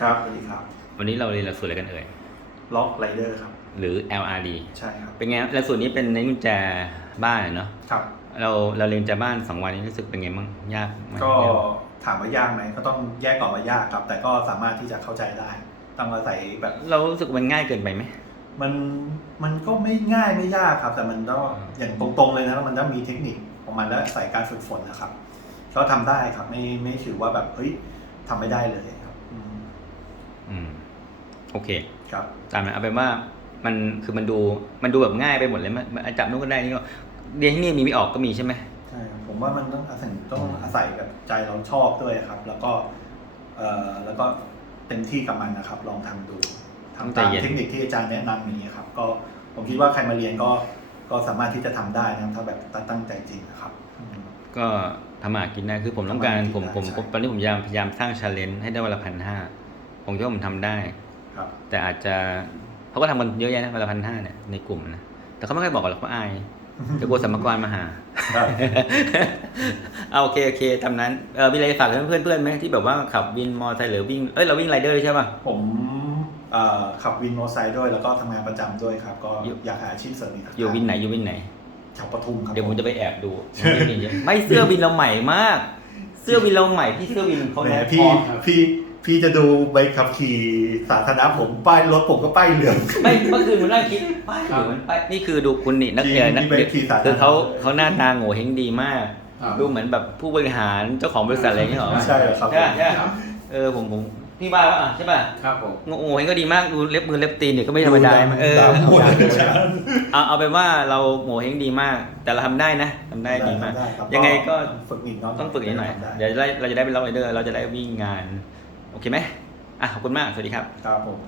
ครับสวัสดีครับ วันนี้เราเรียนหลักสูตรอะไรกันเอ่ยล็อกไรเดอร์ครับ หรือ LRD ใช่ครับ เป็นไงหลักสูตรนี้เป็นในกุญแจบ้านเนาะครับ เราเราเรียนกุญแจบ้านสองวันนี้รู้สึกเป็นไงบ้างยากไหมก็ถามว่ายากไหมก็ต้องแยกก่อนว่ายากครับ แต่ก็สามารถที่จะเข้าใจได้ต้องอาศัยแบบ เรารู้สึกมันง่ายเกินไปไหมมันมันก็ไม่ง่ายไม่ยากครับ แต่มันก็อืมอย่างตรงๆเลยนะมันต้องมีเทคนิคของมันและใส่การฝึกฝนนะครับก็ทำได้ครับไม่ไม่ถือว่าแบบเฮ้ยทำไม่ได้เลยครับอืมอืม โอเคครับตามนั้นเอาเป็นว่ามันคือมันดูมันดูแบบง่ายไปหมดเลยมันมันจับนู้นก็ได้นี่ก็เรียนที่นี่มีไม่ออกก็มีใช่ไหมใช่ครับผมว่ามันต้องอาศัยต้องอาศัยแบบใจเราชอบด้วยครับ แล้วก็เอ่อแล้วก็เต็มที่กับมันนะครับ ลองทำดูทำตามเทคนิคที่อาจารย์แนะนำอย่างนี้ยครับ ก็ผมคิดว่าใครมาเรียนก็ก็สามารถที่จะทำได้นะครับถ้าแบบตั้งใจจริงนะครับอืมก็ทำมาหากินได้คือผมต้องการทำมาหากินผมผมได้ใช่ผมตอนนี้ผมพยายามพยายามสร้างชาเลนจ์ให้ได้วันละพันห้าผมคิดว่าผมทำได้ครับ แต่อาจจะเขาก็ทำกันเยอะแยะนะวันละพันห้าเนี่ยในกลุ่มนะแต่เขาไม่ค่อยบอกหรอกเขาอายจะกลัวสัมภาระมาหาครับเอาโอเคโอเคตามนั้นเออมีอะไรจะฝากเพื่อนเพื่อนๆไหมที่แบบว่าขับวินมอเตอร์ไซค์หรือวิ่งเอ้ยเราวิ่งไรเดอร์ใช่ป่ะผมเอ่อขับวินมอเตอร์ไซค์ด้วยแล้วก็ทำงานประจำด้วยครับ ก็อยู่อยากหาอาชีพเสริมอีกอยู่วินไหนอยู่วินไหนแถวปทุมครับเดี๋ยวผมจะไปแอบดูผมไม่มีเยอะไม่เสื้อวินเราใหม่มาก เสื้อวินเราใหม่พี่เสื้อวินเขาแหมเนี่ยพี่พี่พี่จะดูใบขับขี่สาธารณะผมป้ายรถผมก็ป้ายเหลือง ไม่เมื่อคืนผมนั่งคิดป้ายหรือมันป้ายนี่คือดูคุณนี่นักเรียนจริงนักนี่เป็นขี่สาธารณะ คือเขาเขาหน้าตาโง่เฮงดีมาก ครับ ดูเหมือนแบบผู้บริหารเจ้าของบริษัทอะไรอย่างเงี้ยหรอใช่ครับ ใช่ใช่ครับเออผมผม พี่ว่าว่าอะใช่ป่ะครับผม โง่โง่เฮงก็ดีมากดูเล็บมือเล็บตีนเนี่ยก็ไม่ธรรมดาเออ ดำหมดเลยใช่เอาเอาเป็นว่าเราโง่เฮงดีมาก แต่เราทำได้นะทำได้ดีมาก ได้ครับยังไงก็ฝึกอีกเนาะต้องฝึกนิดหน่อยทำได้เดี๋ยวจะได้เราจะได้เป็นล็อกไรเดอร์ เราจะได้วิ่งงาน โอเคไหมอะขอบคุณมาก สวัสดีครับ ครับผม